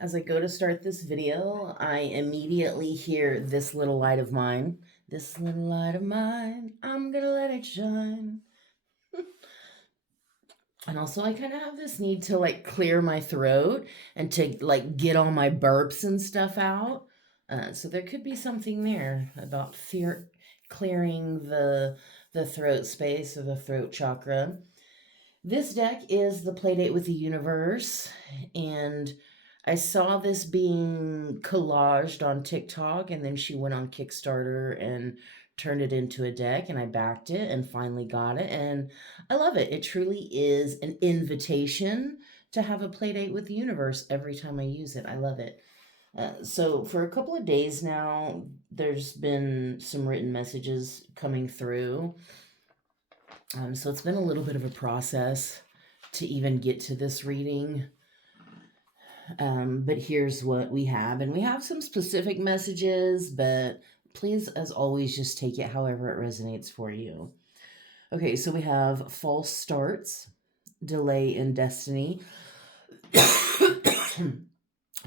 As I go to start this video, I immediately hear this little light of mine. This little light of mine, I'm gonna let it shine. And also, I kind of have this need to like clear my throat and to like get all my burps and stuff out. So there could be something there about fear clearing the throat space or the throat chakra. This deck is the Playdate with the Universe, and I saw this being collaged on TikTok, and then she went on Kickstarter and turned it into a deck, and I backed it and finally got it, and I love it. It truly is an invitation to have a Playdate with the Universe every time I use it. I love it. So for a couple of days now, there's been some written messages coming through. So it's been a little bit of a process to even get to this reading. But here's what we have. And we have some specific messages, but please, as always, just take it however it resonates for you. Okay, so we have false starts, delay in destiny.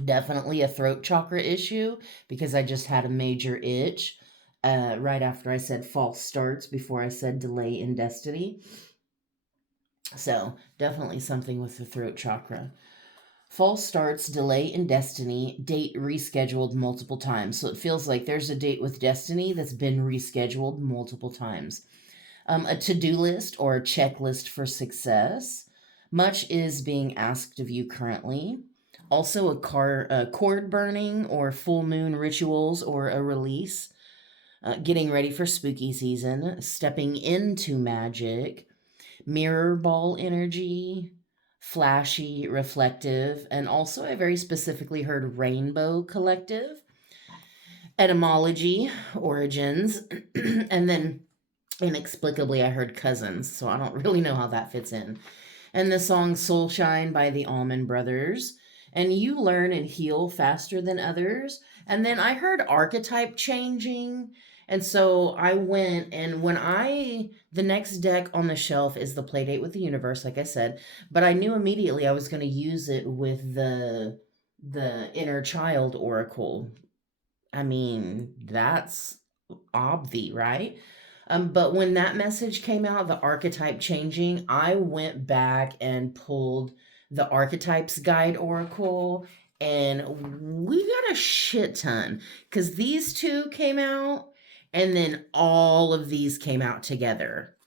Definitely a throat chakra issue because I just had a major itch right after I said false starts before I said delay in destiny. So definitely something with the throat chakra. False starts, delay in destiny, date rescheduled multiple times. So it feels like there's a date with destiny that's been rescheduled multiple times. A to-do list or a checklist for success. Much is being asked of you currently. Also a cord burning or full moon rituals or a release. Getting ready for spooky season. Stepping into magic. Mirror ball energy, flashy, reflective, and also I very specifically heard rainbow collective, etymology, origins, and then inexplicably I heard cousins, so I don't really know how that fits in. And the song Soul Shine by the Allman Brothers. And you learn and heal faster than others. And then I heard archetype changing. And so I went, and the next deck on the shelf is the Playdate with the Universe, like I said, but I knew immediately I was going to use it with the Inner Child Oracle. I mean, that's obvi, right? But when that message came out, the archetype changing, I went back and pulled the Archetypes Guide Oracle, and we got a shit ton because these two came out, and then all of these came out together.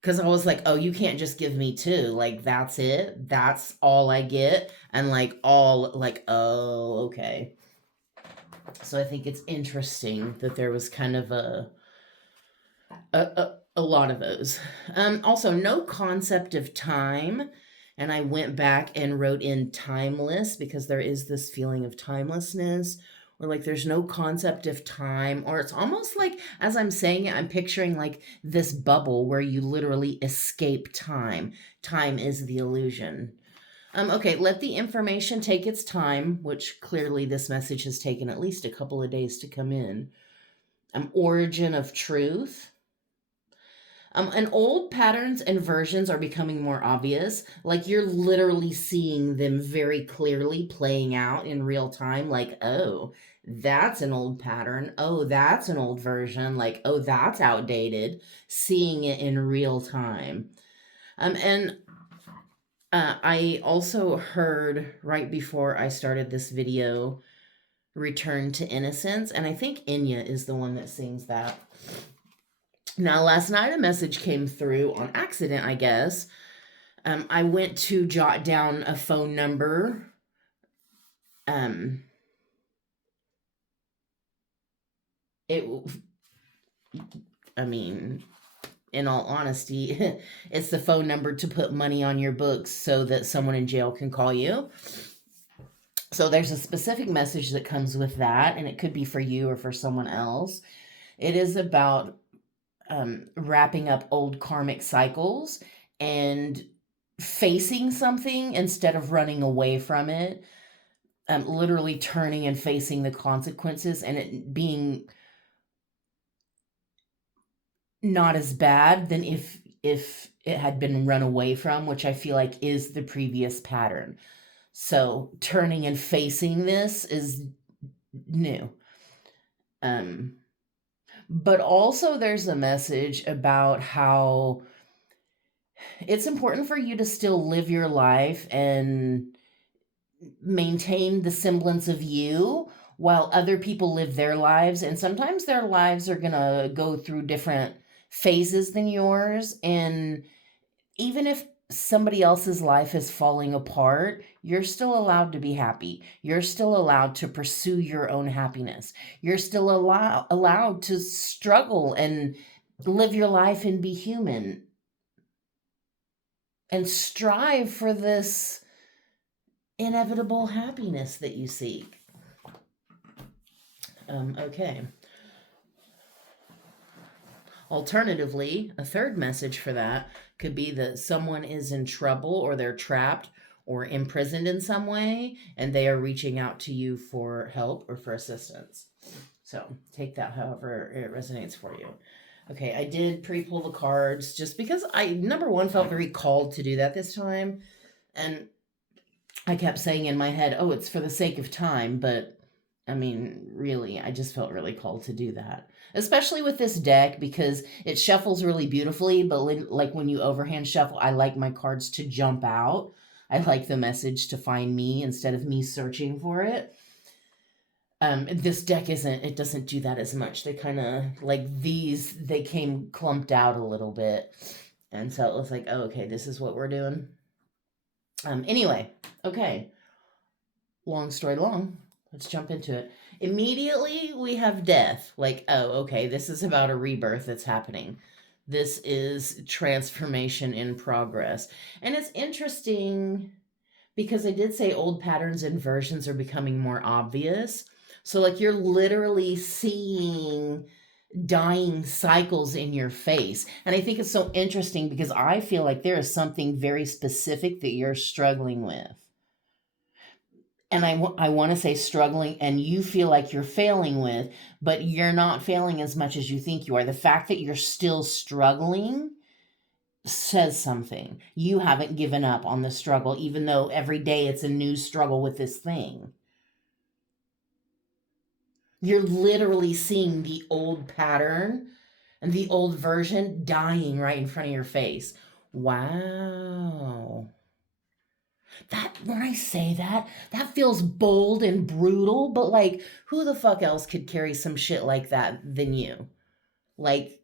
Because I was like, oh, you can't just give me two. Like, that's it. That's all I get. And oh, okay. So I think it's interesting that there was kind of a lot of those. Also, no concept of time. And I went back and wrote in timeless because there is this feeling of timelessness, or like there's no concept of time, or it's almost like as I'm saying it, I'm picturing like this bubble where you literally escape time. Time is the illusion. Okay, let the information take its time, which clearly this message has taken at least a couple of days to come in. Origin of truth. And old patterns and versions are becoming more obvious. Like you're literally seeing them very clearly playing out in real time. Like, oh, that's an old pattern. Oh, that's an old version. Like, oh, that's outdated. Seeing it in real time. And I also heard right before I started this video, Return to Innocence. And I think Enya is the one that sings that. Now, last night a message came through on accident, I guess. I went to jot down a phone number. Um, it, I mean, in all honesty, it's the phone number to put money on your books so that someone in jail can call you. So there's a specific message that comes with that, and it could be for you or for someone else. It is about wrapping up old karmic cycles and facing something instead of running away from it. Literally turning and facing the consequences and it being not as bad than if it had been run away from, which I feel like is the previous pattern. So turning and facing this is new. Um, but also, there's a message about how it's important for you to still live your life and maintain the semblance of you while other people live their lives. And sometimes their lives are going to go through different phases than yours. And even if somebody else's life is falling apart, you're still allowed to be happy. You're still allowed to pursue your own happiness. You're still allowed to struggle and live your life and be human and strive for this inevitable happiness that you seek. Okay. Alternatively, a third message for that could be that someone is in trouble or they're trapped or imprisoned in some way and they are reaching out to you for help or for assistance. So take that however it resonates for you. Okay, I did pre-pull the cards just because I, number one, felt very called to do that this time. And I kept saying in my head, oh, it's for the sake of time. But I mean, really, I just felt really called to do that. Especially with this deck because it shuffles really beautifully. But like when you overhand shuffle, I like my cards to jump out. I like the message to find me instead of me searching for it. This deck it doesn't do that as much. They kind of, like these, they came clumped out a little bit. And so it was like, oh, okay, this is what we're doing. Anyway, okay. Long story long. Let's jump into it. Immediately we have death. Like, oh, okay, this is about a rebirth that's happening. This is transformation in progress. And it's interesting because I did say old patterns and versions are becoming more obvious. So, like, you're literally seeing dying cycles in your face. And I think it's so interesting because I feel like there is something very specific that you're struggling with. And I want to say struggling and you feel like you're failing with, but you're not failing as much as you think you are. The fact that you're still struggling says something. You haven't given up on the struggle, even though every day it's a new struggle with this thing. You're literally seeing the old pattern and the old version dying right in front of your face. Wow. That, when I say that, that feels bold and brutal, but like, who the fuck else could carry some shit like that than you? Like,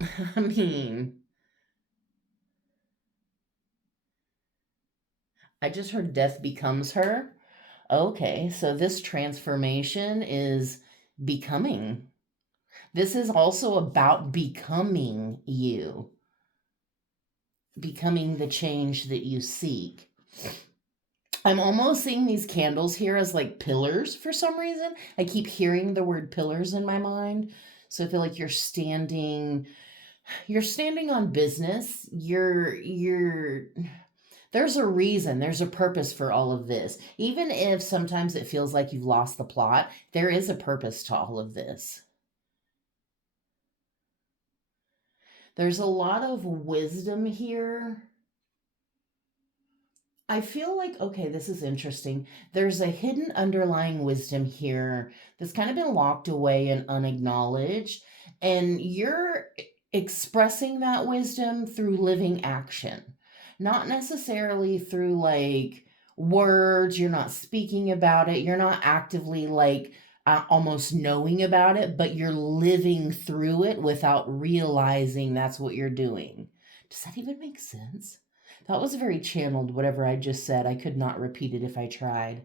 I mean, I just heard death becomes her. Okay, so this transformation is becoming. This is also about becoming you, becoming the change that you seek. I'm almost seeing these candles here as like pillars for some reason. I keep hearing the word pillars in my mind. So I feel like you're standing on business. You're there's a reason, there's a purpose for all of this. Even if sometimes it feels like you've lost the plot, there is a purpose to all of this. There's a lot of wisdom here. I feel like, okay, this is interesting. There's a hidden underlying wisdom here that's kind of been locked away and unacknowledged. And you're expressing that wisdom through living action, not necessarily through like words. You're not speaking about it. You're not actively like almost knowing about it, but you're living through it without realizing that's what you're doing. Does that even make sense? That was very channeled, whatever I just said. I could not repeat it if I tried.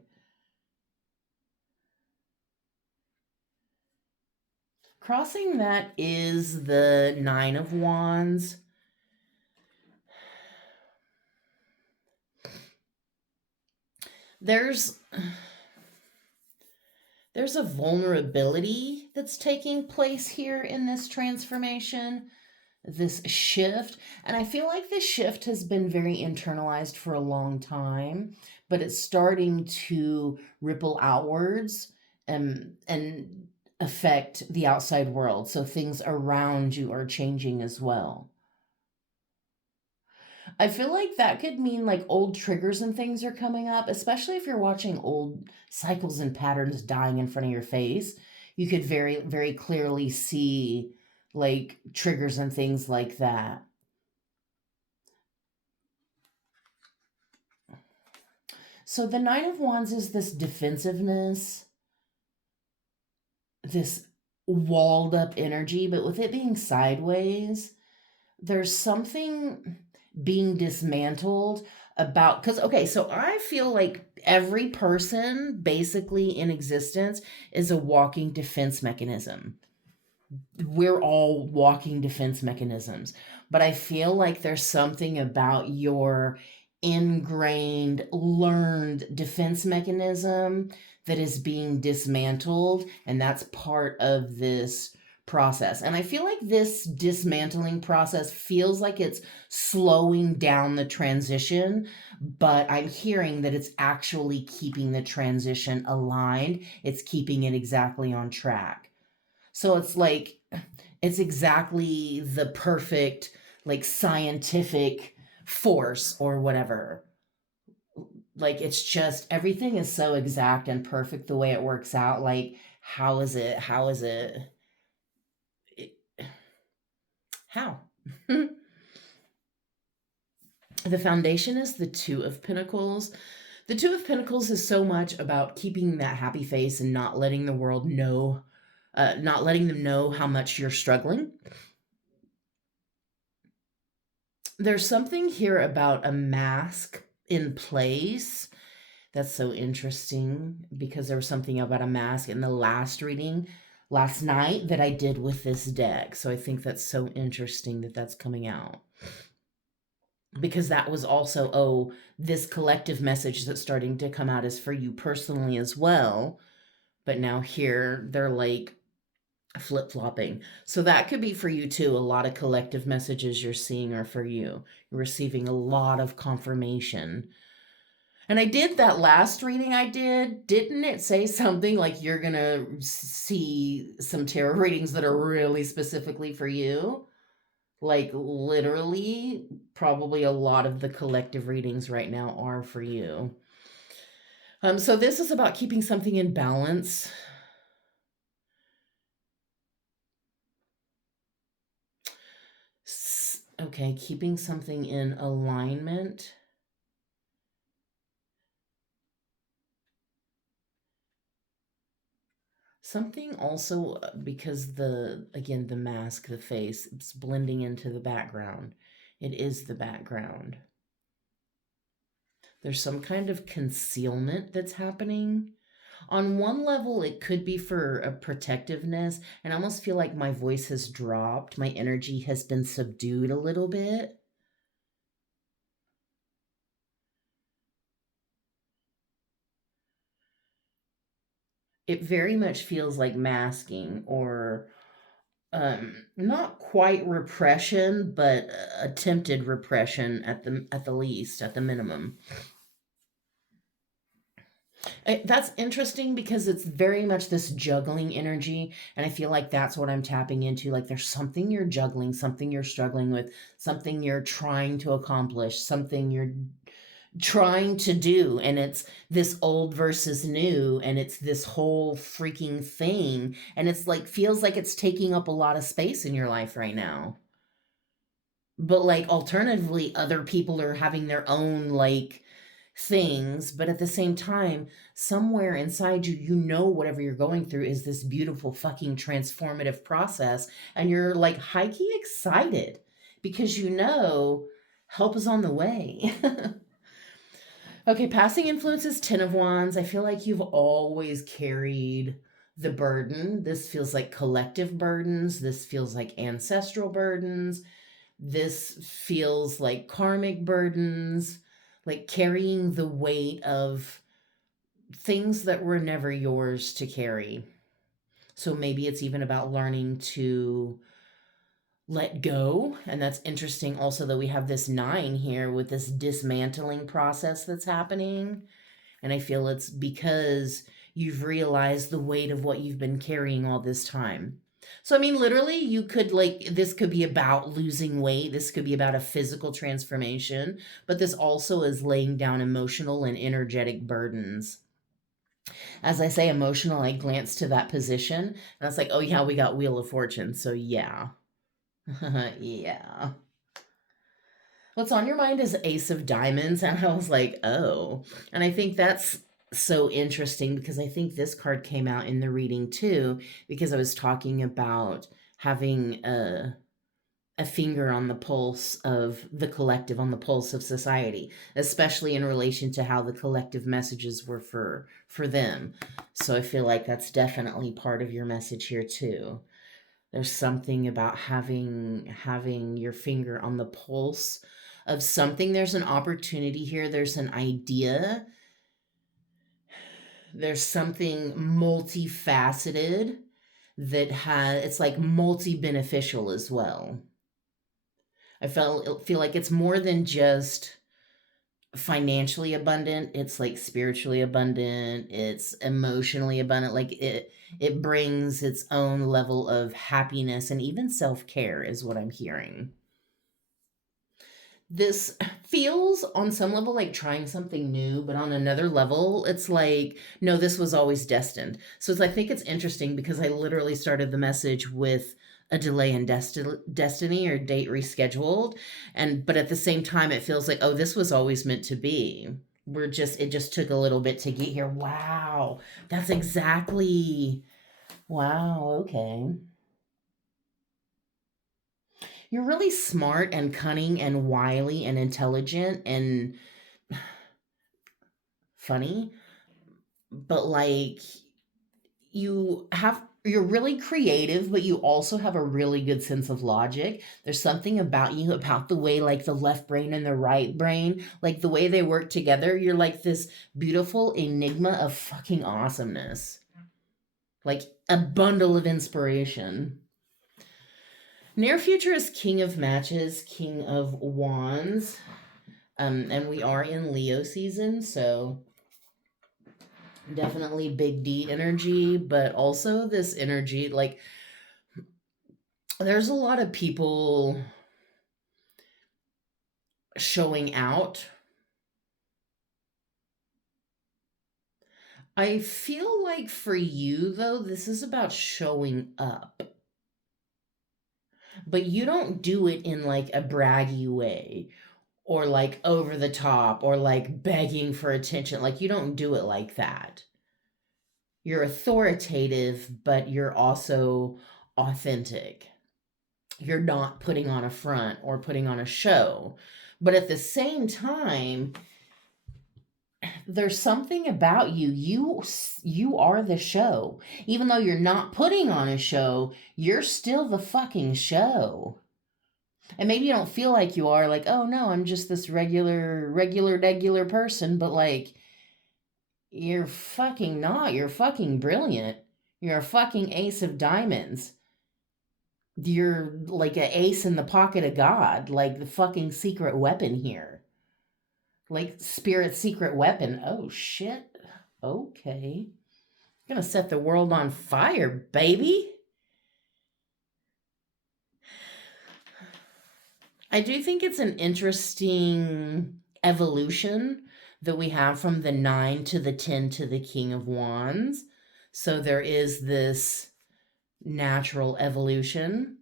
Crossing that is the Nine of Wands. There's there's a vulnerability that's taking place here in this transformation, this shift. And I feel like this shift has been very internalized for a long time, but it's starting to ripple outwards and affect the outside world. So things around you are changing as well. I feel like that could mean like old triggers and things are coming up, especially if you're watching old cycles and patterns dying in front of your face. You could very, very clearly see like triggers and things like that. So the Nine of Wands is this defensiveness, this walled up energy, but with it being sideways, there's something being dismantled about, because okay, so I feel like every person basically in existence is a walking defense mechanism. We're all walking defense mechanisms, but I feel like there's something about your ingrained learned defense mechanism that is being dismantled, and that's part of this process. And I feel like this dismantling process feels like it's slowing down the transition, but I'm hearing that it's actually keeping the transition aligned. It's keeping it exactly on track. So it's like it's exactly the perfect like scientific force or whatever. Like it's just everything is so exact and perfect the way it works out. Like how is it how? The foundation is the Two of Pentacles. The Two of Pentacles is so much about keeping that happy face and not letting the world know, not letting them know how much you're struggling. There's something here about a mask in place. That's so interesting because there was something about a mask in the last reading last night that I did with this deck. So I think that's so interesting that that's coming out. Because that was also, oh, this collective message that's starting to come out is for you personally as well. But now here they're like flip flopping. So that could be for you too. A lot of collective messages you're seeing are for you. You're receiving a lot of confirmation. And I did that last reading I did. Didn't it say something like you're going to see some tarot readings that are really specifically for you? Like literally, probably a lot of the collective readings right now are for you. So this is about keeping something in balance. Okay, keeping something in alignment. Something also because again, the mask, the face, it's blending into the background. It is the background. There's some kind of concealment that's happening. On one level, it could be for a protectiveness, and I almost feel like my voice has dropped. My energy has been subdued a little bit. It very much feels like masking or not quite repression, but attempted repression at the least, at the minimum. That's interesting because it's very much this juggling energy. And I feel like that's what I'm tapping into. Like there's something you're juggling, something you're struggling with, something you're trying to accomplish, something you're trying to do. And it's this old versus new. And it's this whole freaking thing. And it's like, feels like it's taking up a lot of space in your life right now. But like alternatively, other people are having their own like things, but at the same time, somewhere inside you, you know, whatever you're going through is this beautiful fucking transformative process, and you're like high key excited because you know help is on the way. Okay, passing influences, Ten of Wands. I feel like you've always carried the burden. This feels like collective burdens. This feels like ancestral burdens. This feels like karmic burdens, like carrying the weight of things that were never yours to carry. So maybe it's even about learning to let go. And that's interesting also that we have this nine here with this dismantling process that's happening. And I feel it's because you've realized the weight of what you've been carrying all this time. So, I mean, literally, you could like, this could be about losing weight. This could be about a physical transformation, but this also is laying down emotional and energetic burdens. As I say emotional, I glanced to that position and I was like, oh, yeah, we got Wheel of Fortune. So, yeah. Yeah. What's on your mind is Ace of Diamonds. And I was like, oh. And I think that's so interesting because I think this card came out in the reading too, because I was talking about having a finger on the pulse of the collective, on the pulse of society, especially in relation to how the collective messages were for them. So I feel like that's definitely part of your message here too. There's something about having your finger on the pulse of something. There's an opportunity here, there's an idea, there's something multifaceted that has, it's like multi-beneficial as well. Feel like it's more than just financially abundant. It's like spiritually abundant, it's emotionally abundant. Like it brings its own level of happiness and even self-care is what I'm hearing. This feels on some level like trying something new, but on another level, it's like, no, this was always destined. I think it's interesting because I literally started the message with a delay in destiny or date rescheduled. But at the same time, it feels like, oh, this was always meant to be. It just took a little bit to get here. Wow. That's exactly, wow. Okay. You're really smart and cunning and wily and intelligent and funny, but like you're really creative, but you also have a really good sense of logic. There's something about you, about the way like the left brain and the right brain, like the way they work together. You're like this beautiful enigma of fucking awesomeness. Like a bundle of inspiration. Near future is King of Matches, King of Wands. And we are in Leo season, so definitely big D energy, but also this energy, like there's a lot of people showing out. I feel like for you, though, this is about showing up. But you don't do it in like a braggy way or like over the top or like begging for attention. Like you don't do it like that. You're authoritative, but you're also authentic. You're not putting on a front or putting on a show. But at the same time, there's something about you are the show. Even though you're not putting on a show, you're still the fucking show. And maybe you don't feel like you are, like, oh no, I'm just this regular person, but like you're fucking not. You're fucking brilliant. You're a fucking ace of diamonds. You're like an ace in the pocket of God, like the fucking secret weapon here. Like Spirit's secret weapon. Oh shit. Okay. Gonna set the world on fire, baby. I do think it's an interesting evolution that we have from the 9 to the 10 to the King of Wands. So there is this natural evolution.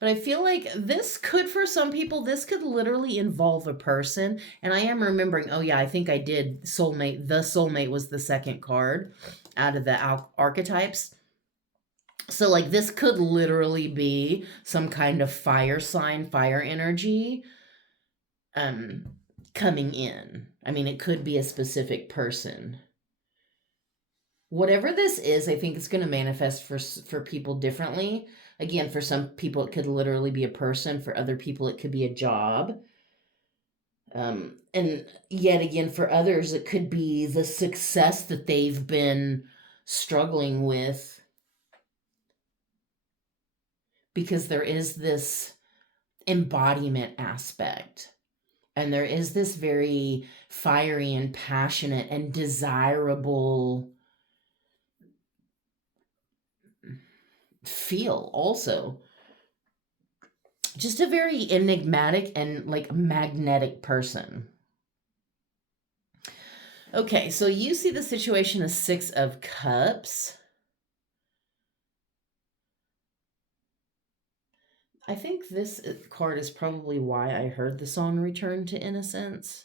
But I feel like this could, for some people, this could literally involve a person. And I am remembering, oh yeah, I think I did soulmate. The soulmate was the second card out of the archetypes. So like this could literally be some kind of fire sign, fire energy um coming in. I mean, it could be a specific person. Whatever this is, I think it's going to manifest for people differently. Again, for some people it could literally be a person, for other people it could be a job. And yet again, for others it could be the success that they've been struggling with, because there is this embodiment aspect. And there is this very fiery and passionate and desirable feel also. Just a very enigmatic and like magnetic person. Okay, so you see the situation as Six of Cups. I think this card is probably why I heard the song Return to Innocence.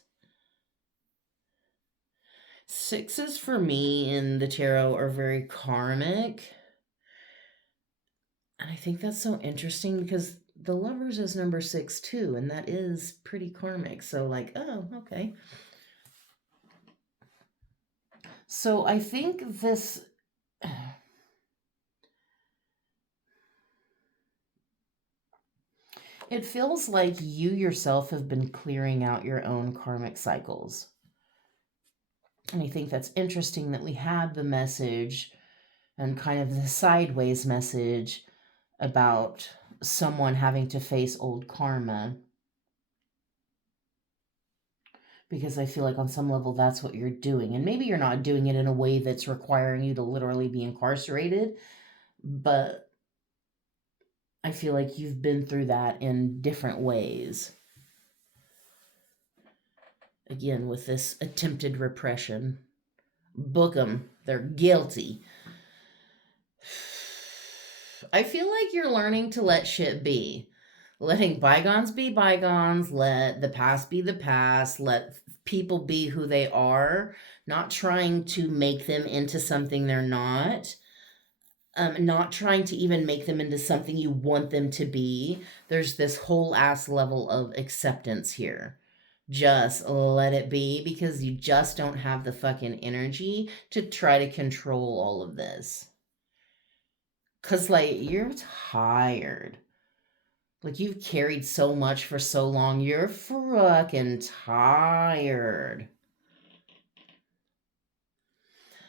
Sixes for me in the tarot are very karmic. And I think that's so interesting because the Lovers is number 6 too, and that is pretty karmic. So, like, oh, okay. So I think this. It feels like you yourself have been clearing out your own karmic cycles. And I think that's interesting that we had the message and kind of the sideways message about someone having to face old karma. Because I feel like on some level that's what you're doing. And maybe you're not doing it in a way that's requiring you to literally be incarcerated, but I feel like you've been through that in different ways. Again, with this attempted repression. Book them. They're guilty. I feel like you're learning to let shit be. Letting bygones be bygones, let the past be the past, let people be who they are, not trying to make them into something they're not. Not trying to even make them into something you want them to be. There's this whole ass level of acceptance here. Just let it be because you just don't have the fucking energy to try to control all of this. Because, like, you're tired. Like, you've carried so much for so long. You're fucking tired.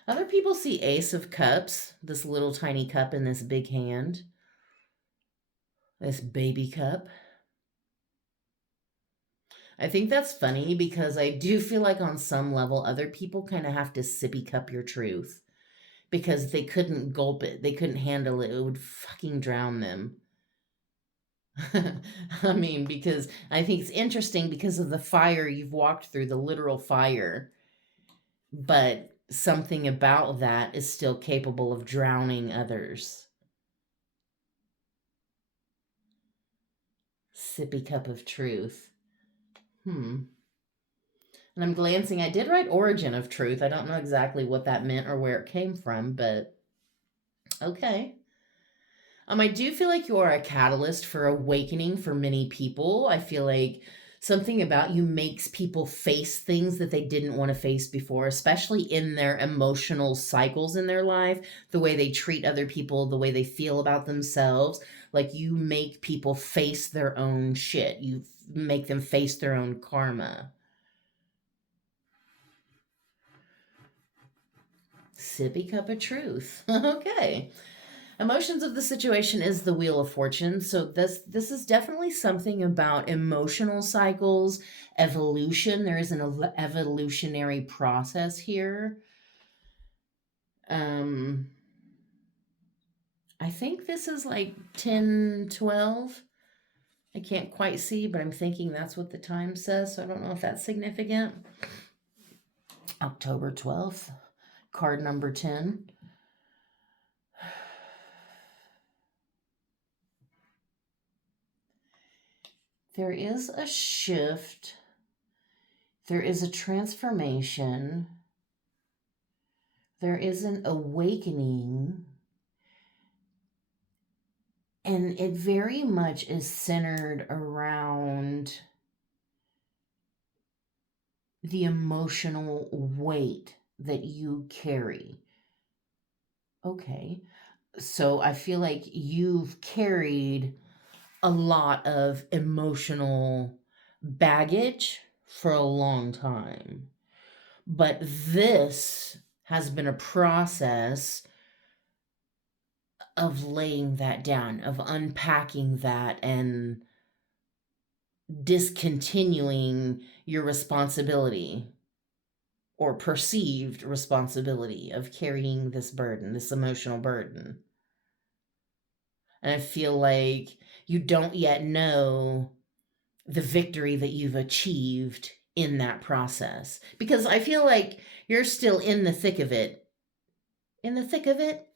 Other people see Ace of Cups, this little tiny cup in this big hand. This baby cup. I think that's funny because I do feel like on some level, other people kind of have to sippy cup your truth because they couldn't gulp it. They couldn't handle it. It would fucking drown them. I mean, because I think it's interesting because of the fire you've walked through, the literal fire. But something about that is still capable of drowning others. Sippy cup of truth. And I'm glancing. I did write Origin of Truth. I don't know exactly what that meant or where it came from, but okay. I do feel like you are a catalyst for awakening for many people. I feel like something about you makes people face things that they didn't want to face before, especially in their emotional cycles in their life, the way they treat other people, the way they feel about themselves. Like you make people face their own shit. You make them face their own karma. Sippy cup of truth. Okay. Emotions of the situation is the Wheel of Fortune. So this is definitely something about emotional cycles, evolution. There is an evolutionary process here. I think this is like 10, 12. I can't quite see, but I'm thinking that's what the time says. So I don't know if that's significant. October 12th, card number 10. There is a shift. There is a transformation. There is an awakening. And it very much is centered around the emotional weight that you carry. Okay. So I feel like you've carried a lot of emotional baggage for a long time. But this has been a process of laying that down, of unpacking that and discontinuing your responsibility or perceived responsibility of carrying this burden, this emotional burden. And I feel like you don't yet know the victory that you've achieved in that process. Because I feel like you're still in the thick of it. In the thick of it?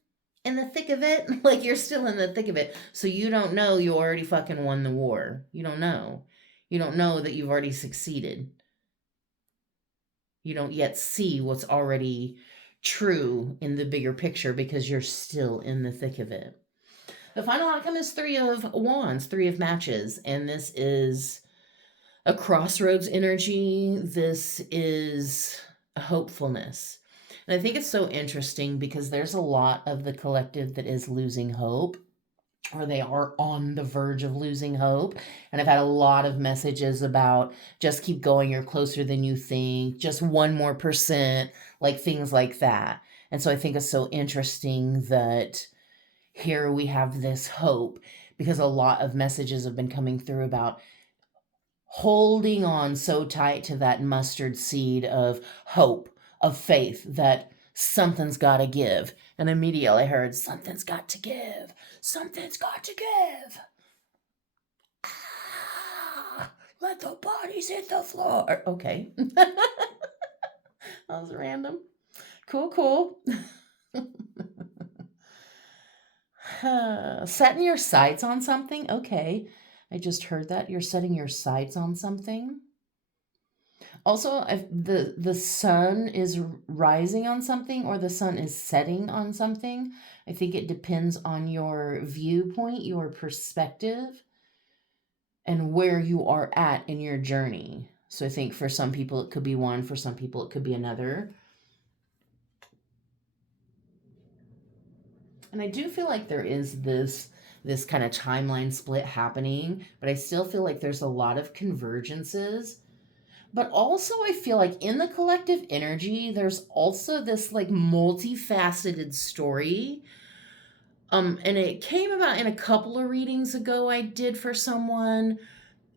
In the thick of it? Like you're still in the thick of it. So you don't know you already fucking won the war. You don't know. You don't know that you've already succeeded. You don't yet see what's already true in the bigger picture because you're still in the thick of it. The final outcome is Three of Wands, Three of Matches, and this is a crossroads energy. This is a hopefulness. And I think it's so interesting because there's a lot of the collective that is losing hope, or they are on the verge of losing hope. And I've had a lot of messages about just keep going, you're closer than you think, just 1% more, like things like that. And so I think it's so interesting that here we have this hope, because a lot of messages have been coming through about holding on so tight to that mustard seed of hope, of faith, that something's got to give. And immediately I heard, something's got to give. Something's got to give. Ah, let the bodies hit the floor. Okay. That was random. Cool. Setting your sights on something. Okay. I just heard that. You're setting your sights on something. Also, if the sun is rising on something or the sun is setting on something, I think it depends on your viewpoint, your perspective, and where you are at in your journey. So I think for some people it could be one, for some people it could be another. And I do feel like there is this kind of timeline split happening, but I still feel like there's a lot of convergences. But also, I feel like in the collective energy, there's also this like multifaceted story. And it came about in a couple of readings ago I did for someone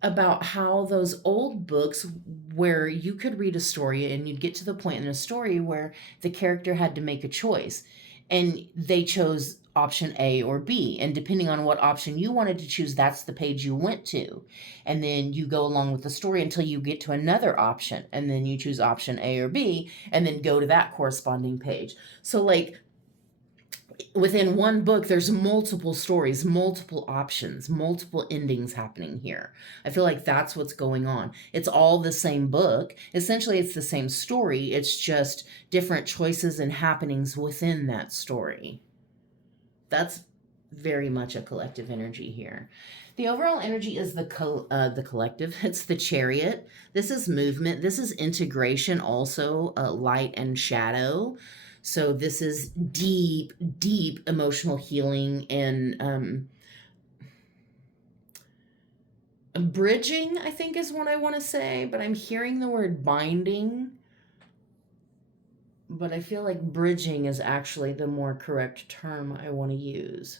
about how those old books where you could read a story and you'd get to the point in a story where the character had to make a choice and they chose option A or B. And depending on what option you wanted to choose, that's the page you went to. And then you go along with the story until you get to another option. And then you choose option A or B and then go to that corresponding page. So, like, within one book, there's multiple stories, multiple options, multiple endings happening here. I feel like that's what's going on. It's all the same book. Essentially, it's the same story. It's just different choices and happenings within that story. That's very much a collective energy here. The overall energy is the collective. It's the Chariot. This is movement. This is integration, also light and shadow. So this is deep, deep emotional healing and bridging, I think is what I want to say, but I'm hearing the word binding. But I feel like bridging is actually the more correct term I want to use.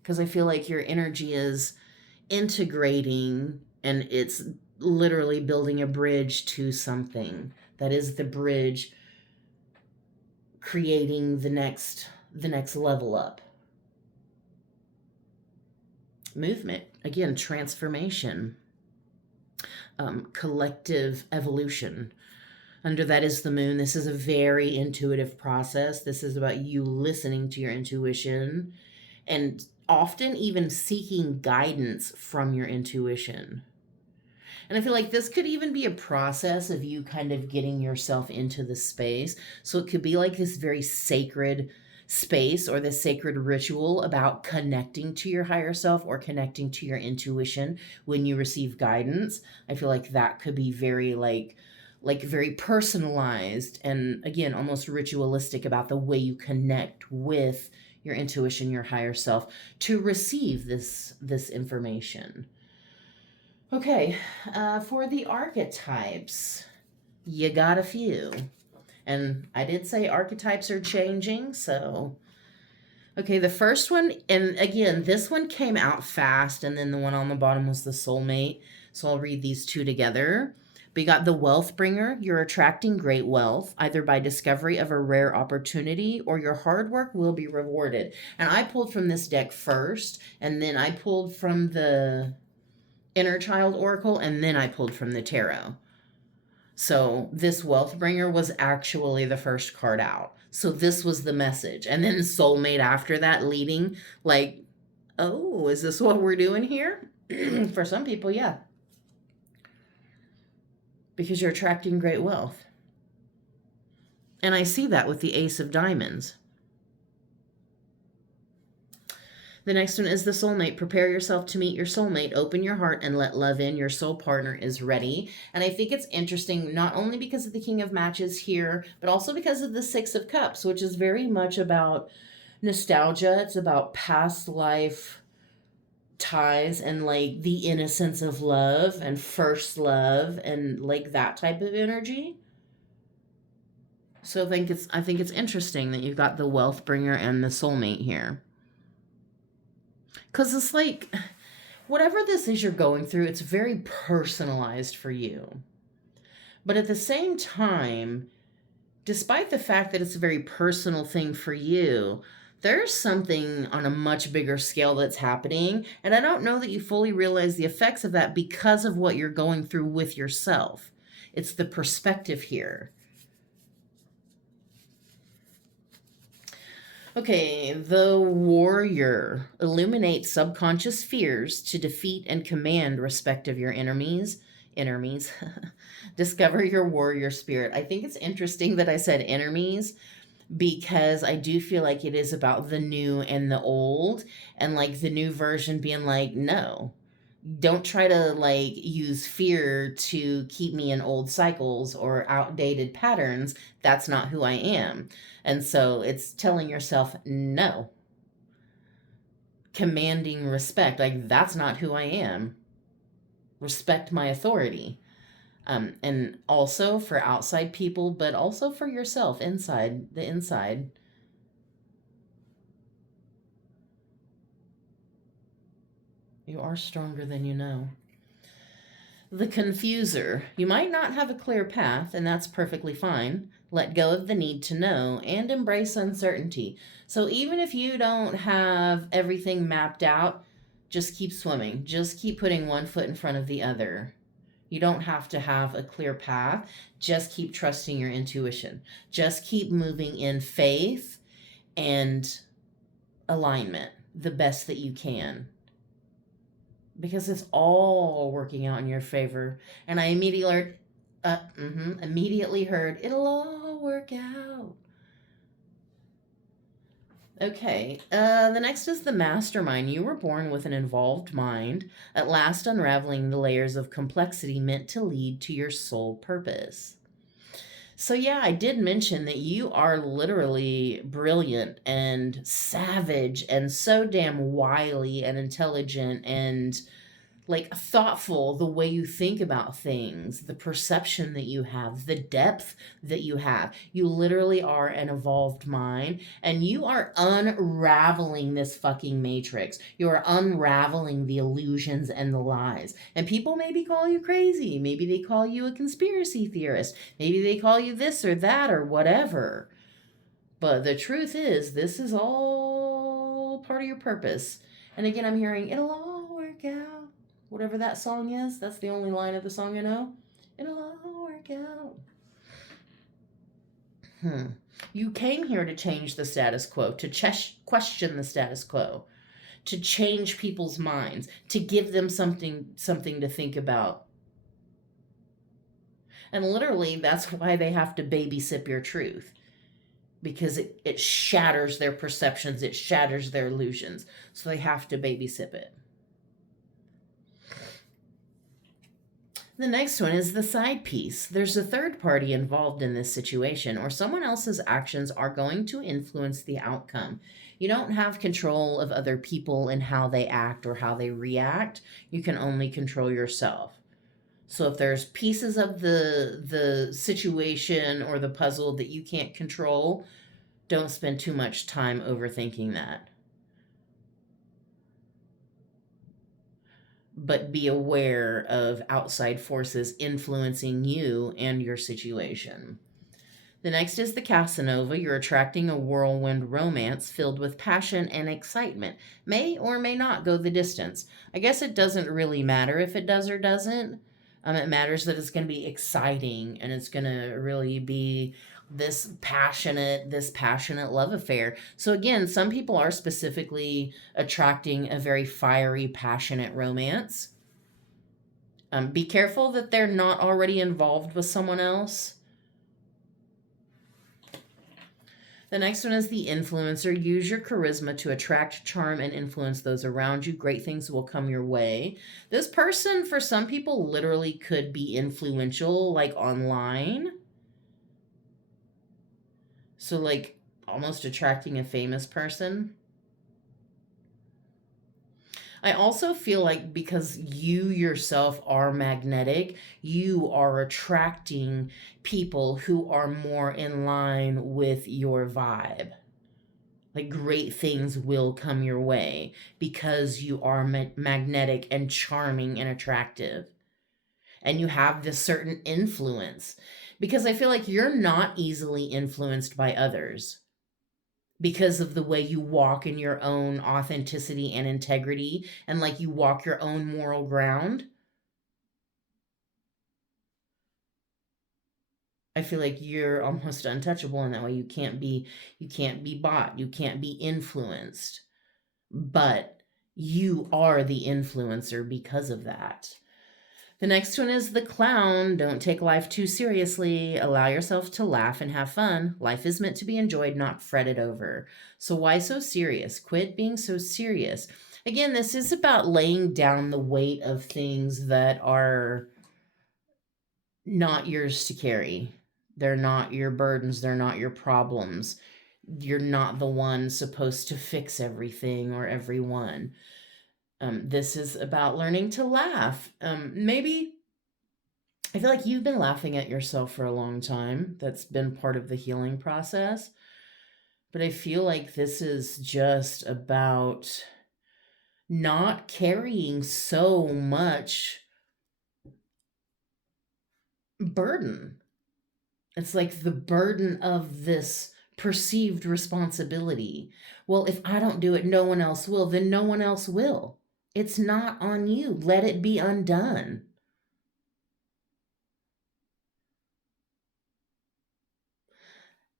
Because I feel like your energy is integrating and it's literally building a bridge to something. That is the bridge creating the next level up. Movement, again, transformation, collective evolution. Under that is the moon. This is a very intuitive process. This is about you listening to your intuition and often even seeking guidance from your intuition. And I feel like this could even be a process of you kind of getting yourself into the space. So it could be like this very sacred space or this sacred ritual about connecting to your higher self or connecting to your intuition when you receive guidance. I feel like that could be very like very personalized and again almost ritualistic about the way you connect with your intuition, your higher self, to receive this information. Okay, for the archetypes, you got a few. And I did say archetypes are changing, so. Okay, the first one, and again, this one came out fast, and then the one on the bottom was the soulmate. So I'll read these two together. But you got the wealth bringer. You're attracting great wealth, either by discovery of a rare opportunity or your hard work will be rewarded. And I pulled from this deck first, and then I pulled from the Inner Child Oracle, and then I pulled from the Tarot. So this wealth bringer was actually the first card out. So this was the message. And then soulmate after that leading, like, oh, is this what we're doing here? For some people, yeah. Because you're attracting great wealth. And I see that with the Ace of Diamonds. The next one is the soulmate. Prepare yourself to meet your soulmate. Open your heart and let love in. Your soul partner is ready. And I think it's interesting, not only because of the King of Matches here, but also because of the Six of Cups, which is very much about nostalgia. It's about past life ties and like the innocence of love and first love and like that type of energy. So I think it's interesting that you've got the wealth bringer and the soulmate here. Because it's like, whatever this is you're going through, it's very personalized for you. But at the same time, despite the fact that it's a very personal thing for you, there's something on a much bigger scale that's happening. And I don't know that you fully realize the effects of that because of what you're going through with yourself. It's the perspective here. Okay, the warrior. Illuminate subconscious fears to defeat and command respect of your enemies. Discover your warrior spirit. I think it's interesting that I said enemies because I do feel like it is about the new and the old, and like the new version being like, no, don't try to like use fear to keep me in old cycles or outdated patterns. That's not who I am. And so it's telling yourself no. Commanding respect, like that's not who I am. Respect my authority. And also for outside people, but also for yourself inside, the inside. You are stronger than you know. The confuser. You might not have a clear path, and that's perfectly fine. Let go of the need to know and embrace uncertainty. So even if you don't have everything mapped out, just keep swimming. Just keep putting one foot in front of the other. You don't have to have a clear path. Just keep trusting your intuition. Just keep moving in faith and alignment the best that you can. Because it's all working out in your favor. And I immediately heard, it'll all work out. Okay, the next is the mastermind. You were born with an involved mind, at last unraveling the layers of complexity meant to lead to your soul purpose. So, yeah, I did mention that you are literally brilliant and savage and so damn wily and intelligent and like thoughtful, the way you think about things, the perception that you have, the depth that you have. You literally are an evolved mind, and you are unraveling this fucking matrix. You are unraveling the illusions and the lies. And people maybe call you crazy. Maybe they call you a conspiracy theorist. Maybe they call you this or that or whatever. But the truth is, this is all part of your purpose. And again, I'm hearing, it'll all work out. Whatever that song is, that's the only line of the song I know. It'll all work out. You came here to change the status quo, to question the status quo, to change people's minds, to give them something to think about. And literally, that's why they have to baby sip your truth. Because it shatters their perceptions, it shatters their illusions. So they have to baby sip it. The next one is the side piece. There's a third party involved in this situation, or someone else's actions are going to influence the outcome. You don't have control of other people and how they act or how they react. You can only control yourself. So if there's pieces of the situation or the puzzle that you can't control, don't spend too much time overthinking that. but be aware of outside forces influencing you and your situation. The next is the Casanova. You're attracting a whirlwind romance filled with passion and excitement. May or may not go the distance. I guess it doesn't really matter if it does or doesn't. It matters that it's going to be exciting and it's going to really be this passionate love affair. So again, some people are specifically attracting a very fiery, passionate romance. Be careful that they're not already involved with someone else. The next one is the influencer. Use your charisma to attract, charm, and influence those around you. Great things will come your way. This person, for some people, literally could be influential, like online. So, like, almost attracting a famous person. I also feel like because you yourself are magnetic, you are attracting people who are more in line with your vibe. Like great things will come your way because you are magnetic and charming and attractive. And you have this certain influence. Because I feel like you're not easily influenced by others because of the way you walk in your own authenticity and integrity, and like you walk your own moral ground. I feel like you're almost untouchable in that way. You can't be bought, you can't be influenced. But you are the influencer because of that. The next one is the clown. Don't take life too seriously. Allow yourself to laugh and have fun. Life is meant to be enjoyed, not fretted over. So why so serious? Quit being so serious. Again, this is about laying down the weight of things that are not yours to carry. They're not your burdens. They're not your problems. You're not the one supposed to fix everything or everyone. This is about learning to laugh. Maybe I feel like you've been laughing at yourself for a long time. That's been part of the healing process. But I feel like this is just about not carrying so much burden. It's like the burden of this perceived responsibility. Well, if I don't do it, no one else will, then no one else will. It's not on you. Let it be undone.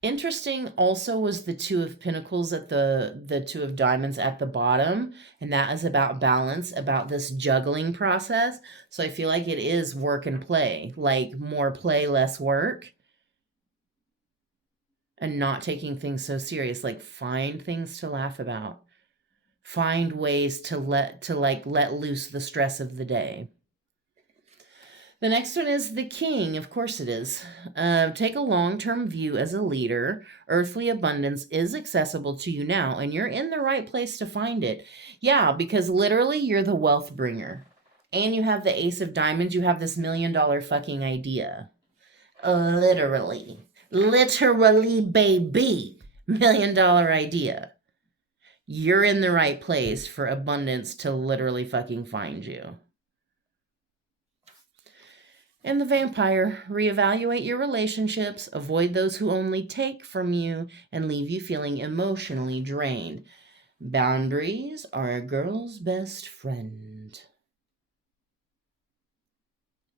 Interesting also was the Two of Pentacles at the Two of Diamonds at the bottom, and that is about balance, about this juggling process. So I feel like it is work and play, like more play, less work, and not taking things so serious. Like find things to laugh about. Find ways to let loose the stress of the day. The next one is the king. Of course it is. Take a long-term view as a leader. Earthly abundance is accessible to you now, and you're in the right place to find it. Yeah, because literally you're the wealth bringer. And you have the Ace of Diamonds. You have this $1 million fucking idea. Literally. Literally, baby. $1 million idea. You're in the right place for abundance to literally fucking find you. And the vampire, reevaluate your relationships, avoid those who only take from you and leave you feeling emotionally drained. Boundaries are a girl's best friend.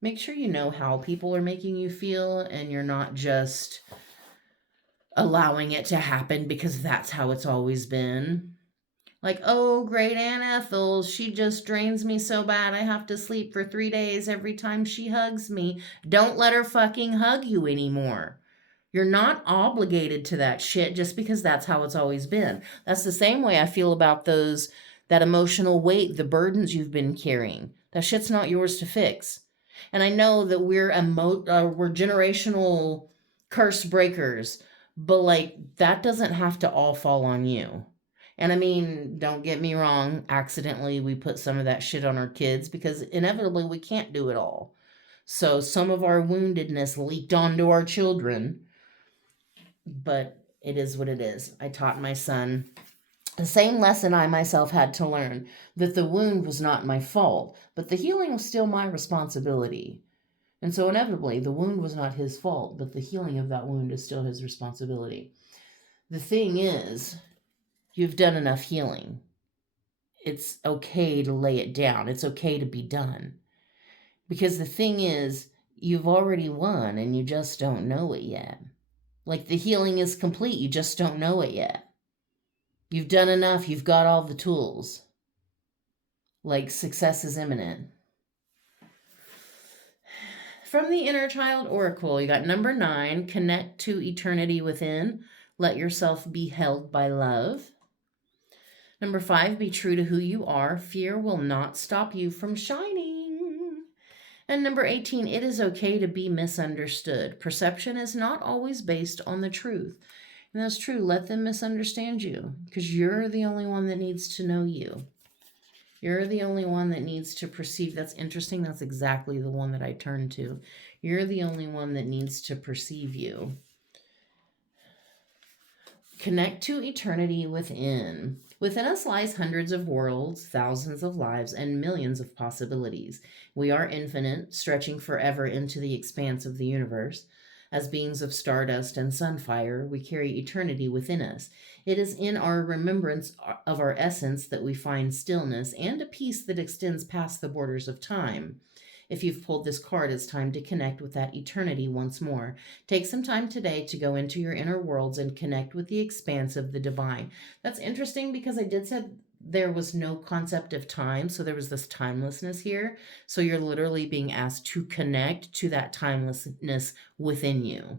Make sure you know how people are making you feel and you're not just allowing it to happen because that's how it's always been. Like, oh, great Aunt Ethel, she just drains me so bad I have to sleep for 3 days every time she hugs me. Don't let her fucking hug you anymore. You're not obligated to that shit just because that's how it's always been. That's the same way I feel about that emotional weight, the burdens you've been carrying. That shit's not yours to fix. And I know that we're generational curse breakers, but like that doesn't have to all fall on you. And I mean, don't get me wrong, accidentally we put some of that shit on our kids because inevitably we can't do it all. So some of our woundedness leaked onto our children, but it is what it is. I taught my son The same lesson I myself had to learn, that the wound was not my fault, but the healing was still my responsibility. And so inevitably, the wound was not his fault, but the healing of that wound is still his responsibility. The thing is, you've done enough healing. It's okay to lay it down. It's okay to be done. Because the thing is, you've already won and you just don't know it yet. Like the healing is complete, you just don't know it yet. You've done enough, you've got all the tools. Like success is imminent. From the Inner Child Oracle, you got number 9, connect to eternity within. Let yourself be held by love. Number 5, be true to who you are. Fear will not stop you from shining. And number 18, it is okay to be misunderstood. Perception is not always based on the truth. And that's true. Let them misunderstand you because you're the only one that needs to know you. You're the only one that needs to perceive. That's interesting. That's exactly the one that I turned to. You're the only one that needs to perceive you. Connect to eternity within. Within us lies hundreds of worlds, thousands of lives, and millions of possibilities. We are infinite, stretching forever into the expanse of the universe. As beings of stardust and sunfire, we carry eternity within us. It is in our remembrance of our essence that we find stillness and a peace that extends past the borders of time. If you've pulled this card, it's time to connect with that eternity once more. Take some time today to go into your inner worlds and connect with the expanse of the divine. That's interesting because I did say there was no concept of time, so there was this timelessness here. So you're literally being asked to connect to that timelessness within you.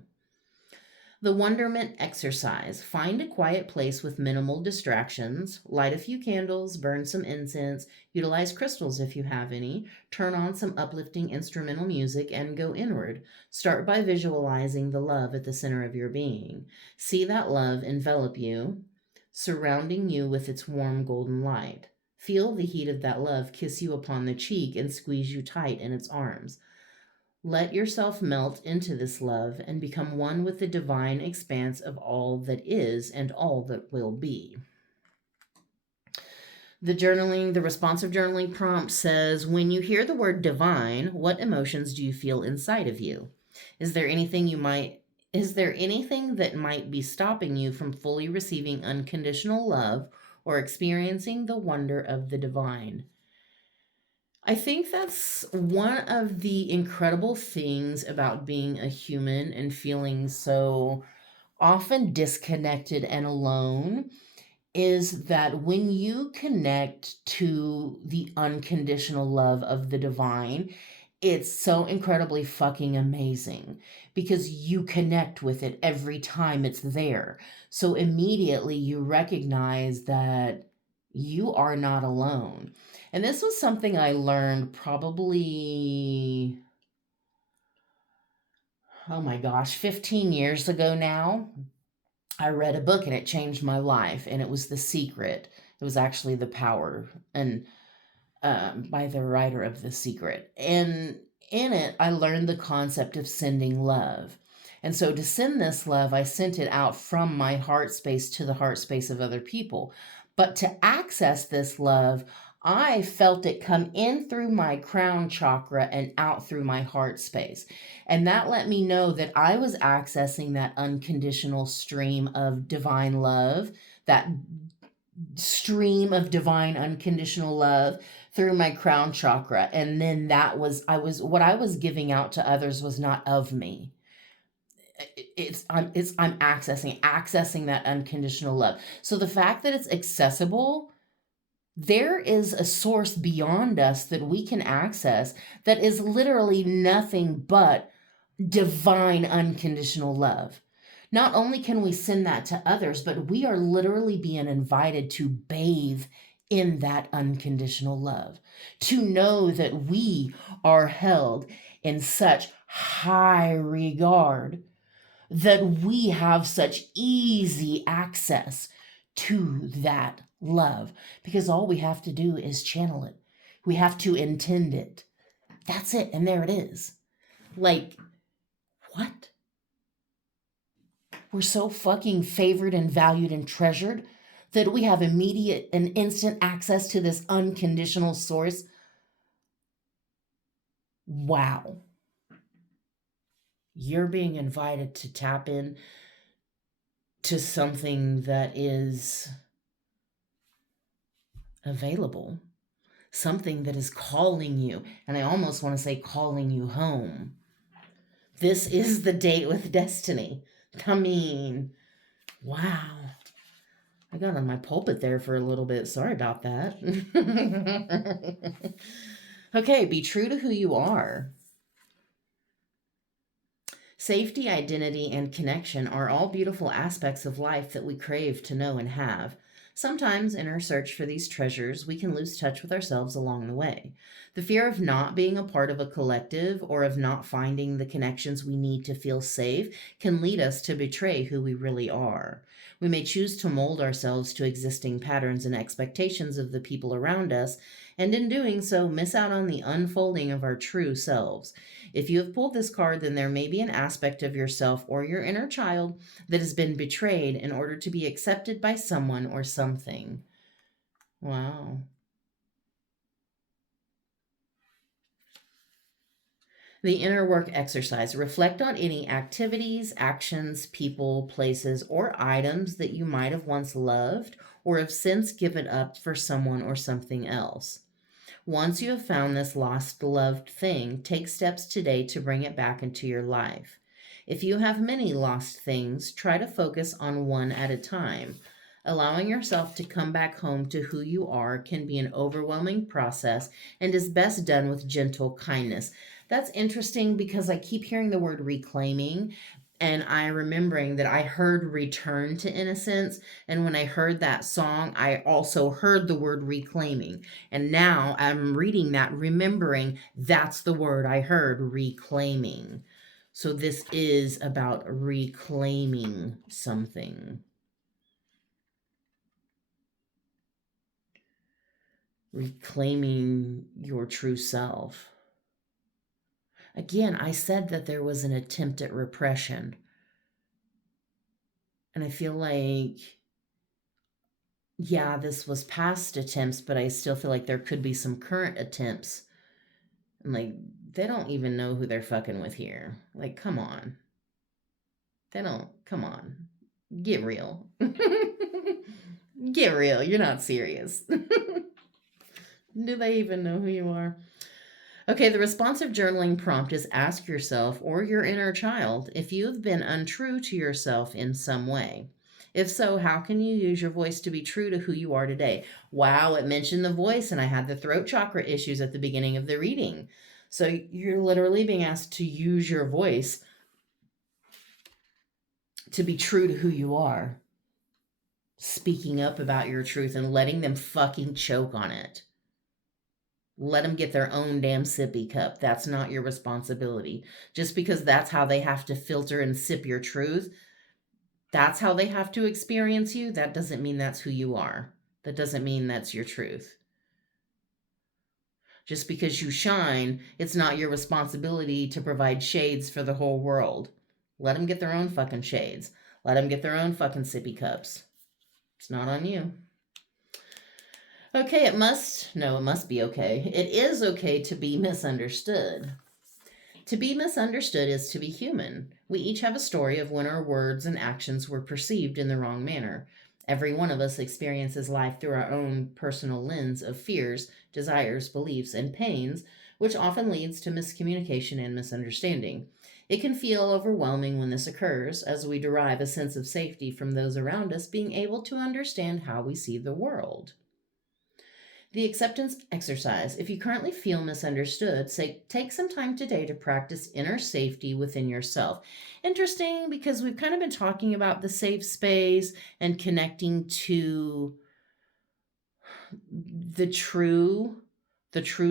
The wonderment exercise. Find a quiet place with minimal distractions. Light a few candles, burn some incense, utilize crystals if you have any, turn on some uplifting instrumental music, and go inward. Start by visualizing the love at the center of your being. See that love envelop you, surrounding you with its warm golden light. Feel the heat of that love kiss you upon the cheek and squeeze you tight in its arms. Let yourself melt into this love and become one with the divine expanse of all that is and all that will be. The responsive journaling prompt says, when you hear the word divine, what emotions do you feel inside of you? Is there anything that might be stopping you from fully receiving unconditional love or experiencing the wonder of the divine? I think that's one of the incredible things about being a human and feeling so often disconnected and alone is that when you connect to the unconditional love of the divine, it's so incredibly fucking amazing because you connect with it every time it's there. So immediately you recognize that you are not alone. And this was something I learned probably, oh my gosh, 15 years ago now. I read a book and it changed my life, and it was The Secret. It was actually The Power, and by the writer of The Secret. And in it, I learned the concept of sending love. And so to send this love, I sent it out from my heart space to the heart space of other people. But to access this love, I felt it come in through my crown chakra and out through my heart space. And that let me know that I was accessing that unconditional stream of divine love, that stream of divine unconditional love through my crown chakra. And then what I was giving out to others was not of me. I'm accessing that unconditional love. So the fact that it's accessible, there is a source beyond us that we can access that is literally nothing but divine unconditional love. Not only can we send that to others, but we are literally being invited to bathe in that unconditional love, to know that we are held in such high regard, that we have such easy access to that love, because all we have to do is channel it. We have to intend it. That's it. And there it is. Like, what? We're so fucking favored and valued and treasured that we have immediate and instant access to this unconditional source. Wow. You're being invited to tap in to something that is available, something that is calling you. And I almost want to say calling you home. This is the date with destiny. I mean, wow. I got on my pulpit there for a little bit. Sorry about that. Okay, be true to who you are. Safety, identity, and connection are all beautiful aspects of life that we crave to know and have. Sometimes, in our search for these treasures, we can lose touch with ourselves along the way. The fear of not being a part of a collective or of not finding the connections we need to feel safe can lead us to betray who we really are. We may choose to mold ourselves to existing patterns and expectations of the people around us, and in doing so, miss out on the unfolding of our true selves. If you have pulled this card, then there may be an aspect of yourself or your inner child that has been betrayed in order to be accepted by someone or something. Wow. The inner work exercise. Reflect on any activities, actions, people, places, or items that you might have once loved or have since given up for someone or something else. Once you have found this lost, loved thing, take steps today to bring it back into your life. If you have many lost things, try to focus on one at a time. Allowing yourself to come back home to who you are can be an overwhelming process and is best done with gentle kindness. That's interesting because I keep hearing the word reclaiming, and I remembering that I heard return to innocence, and when I heard that song I also heard the word reclaiming, and now I'm reading that remembering that's the word I heard, reclaiming. So this is about reclaiming something, reclaiming your true self. Again, I said that there was an attempt at repression. And I feel like, yeah, this was past attempts, but I still feel like there could be some current attempts. And like, they don't even know who they're fucking with here. Like, come on. They don't, come on. Get real. Get real. You're not serious. Do they even know who you are? Okay, the responsive journaling prompt is ask yourself or your inner child if you have been untrue to yourself in some way. If so, how can you use your voice to be true to who you are today? Wow, it mentioned the voice, and I had the throat chakra issues at the beginning of the reading. So you're literally being asked to use your voice to be true to who you are. Speaking up about your truth and letting them fucking choke on it. Let them get their own damn sippy cup. That's not your responsibility. Just because that's how they have to filter and sip your truth, that's how they have to experience you, that doesn't mean that's who you are. That doesn't mean that's your truth. Just because you shine, it's not your responsibility to provide shades for the whole world. Let them get their own fucking shades. Let them get their own fucking sippy cups. It's not on you. Okay, it must be okay. It is okay to be misunderstood. To be misunderstood is to be human. We each have a story of when our words and actions were perceived in the wrong manner. Every one of us experiences life through our own personal lens of fears, desires, beliefs, and pains, which often leads to miscommunication and misunderstanding. It can feel overwhelming when this occurs, as we derive a sense of safety from those around us being able to understand how we see the world. The acceptance exercise. If you currently feel misunderstood, take some time today to practice inner safety within yourself. Interesting, because we've kind of been talking about the safe space and connecting to the true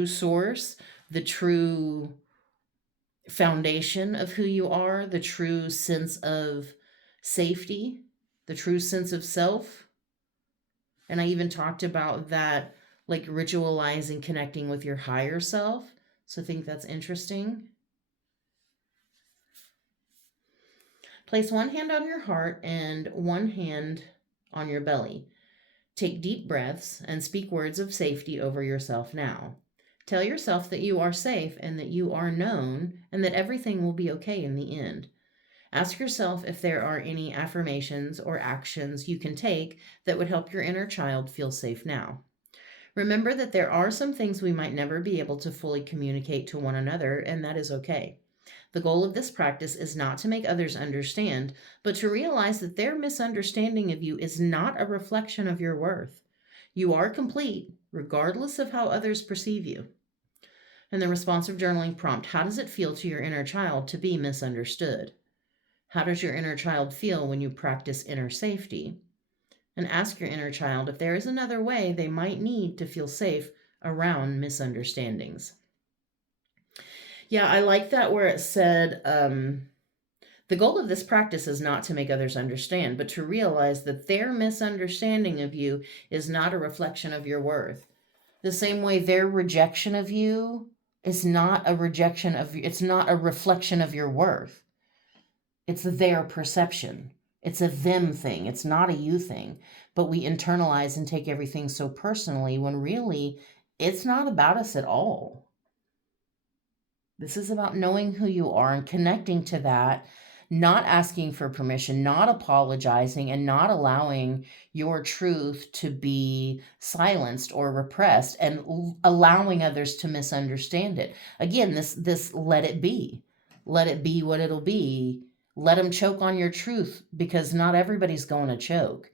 source, the true foundation of who you are, the true sense of safety, the true sense of self. And I even talked about that, like ritualizing connecting with your higher self. So I think that's interesting. Place one hand on your heart and one hand on your belly. Take deep breaths and speak words of safety over yourself now. Tell yourself that you are safe and that you are known and that everything will be okay in the end. Ask yourself if there are any affirmations or actions you can take that would help your inner child feel safe now. Remember that there are some things we might never be able to fully communicate to one another, and that is okay. The goal of this practice is not to make others understand, but to realize that their misunderstanding of you is not a reflection of your worth. You are complete, regardless of how others perceive you. And the responsive journaling prompt: how does it feel to your inner child to be misunderstood? How does your inner child feel when you practice inner safety? And ask your inner child if there is another way they might need to feel safe around misunderstandings. Yeah, I like that where it said, the goal of this practice is not to make others understand, but to realize that their misunderstanding of you is not a reflection of your worth. The same way their rejection of you is not a rejection of, it's not a reflection of your worth. It's their perception. It's a them thing. It's not a you thing. But we internalize and take everything so personally when really it's not about us at all. This is about knowing who you are and connecting to that, not asking for permission, not apologizing, and not allowing your truth to be silenced or repressed, and allowing others to misunderstand it. Again, this let it be. Let it be what it'll be. Let them choke on your truth, because not everybody's going to choke.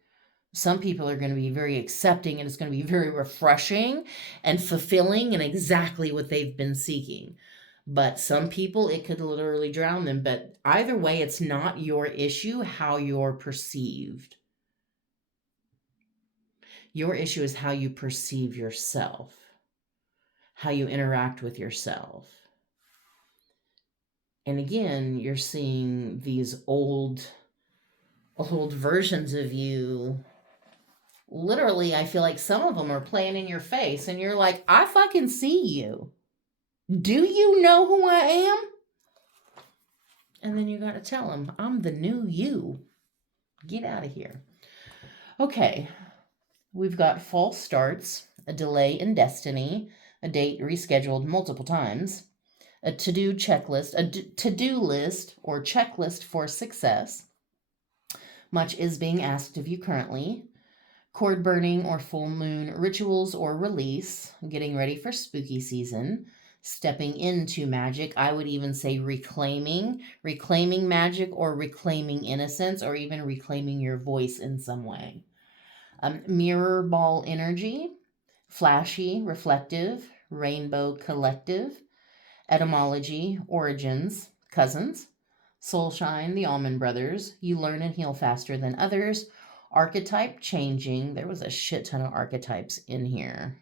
Some people are going to be very accepting, and it's going to be very refreshing and fulfilling and exactly what they've been seeking. But some people, it could literally drown them. But either way, it's not your issue how you're perceived. Your issue is how you perceive yourself, how you interact with yourself. And again, you're seeing these old versions of you. Literally, I feel like some of them are playing in your face, and you're like, I fucking see you. Do you know who I am? And then you got to tell them, I'm the new you. Get out of here. Okay, we've got false starts, a delay in destiny, a date rescheduled multiple times, a to-do checklist, a to-do list or checklist for success. Much is being asked of you currently. Cord burning or full moon rituals or release, getting ready for spooky season, stepping into magic. I would even say reclaiming magic, or reclaiming innocence, or even reclaiming your voice in some way. Mirror ball energy, flashy, reflective, rainbow collective, etymology, origins, cousins, soulshine, the almond brothers, you learn and heal faster than others, archetype changing. There was a shit ton of archetypes in here.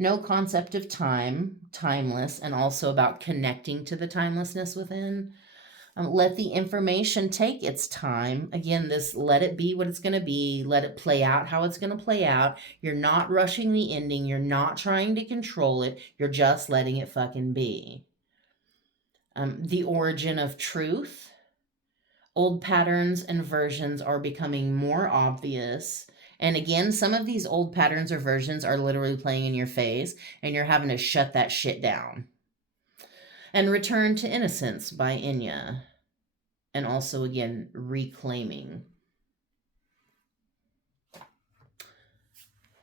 No concept of time, timeless, and also about connecting to the timelessness within. Let the information take its time. Again, this let it be what it's going to be. Let it play out how it's going to play out. You're not rushing the ending. You're not trying to control it. You're just letting it fucking be. The origin of truth. Old patterns and versions are becoming more obvious. And again, some of these old patterns or versions are literally playing in your face, and you're having to shut that shit down. And Return to Innocence by Enya. And also, again, reclaiming.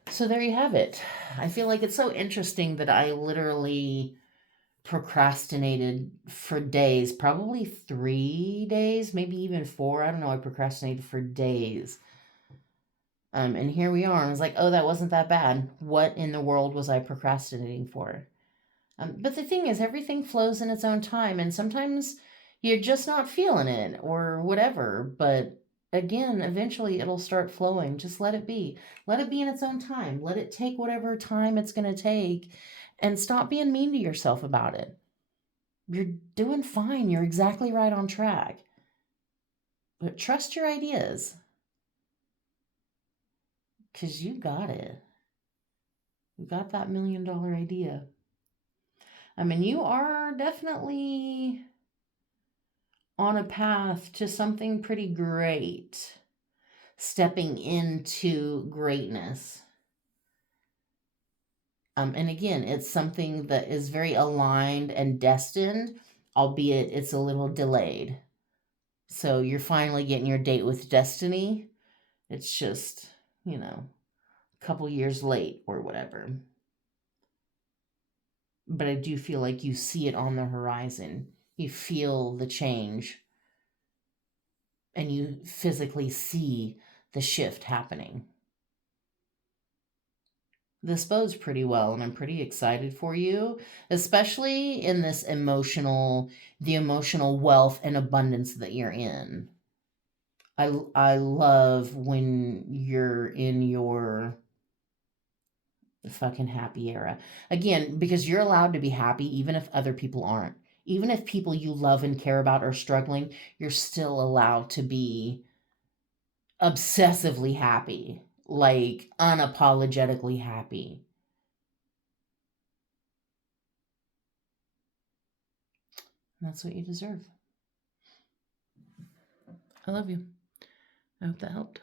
So there you have it. I feel like it's so interesting that I literally procrastinated for days, probably 3 days, maybe even 4. I don't know. I procrastinated for days. And here we are. I was like, oh, that wasn't that bad. What in the world was I procrastinating for? But the thing is, everything flows in its own time, and sometimes you're just not feeling it or whatever. But again, eventually it'll start flowing. Just let it be. Let it be in its own time. Let it take whatever time it's going to take, and stop being mean to yourself about it. You're doing fine. You're exactly right on track. But trust your ideas, because you got it. You got that $1 million idea. I mean, you are definitely on a path to something pretty great. stepping into greatness. And again, it's something that is very aligned and destined, albeit it's a little delayed. So you're finally getting your date with destiny. It's just, a couple years late or whatever. But I do feel like you see it on the horizon. You feel the change and you physically see the shift happening. This bodes pretty well, and I'm pretty excited for you, especially in the emotional wealth and abundance that you're in. I love when you're in your fucking happy era. Again, because you're allowed to be happy even if other people aren't. Even if people you love and care about are struggling, you're still allowed to be obsessively happy, like unapologetically happy. That's what you deserve. I love you. I hope that helped.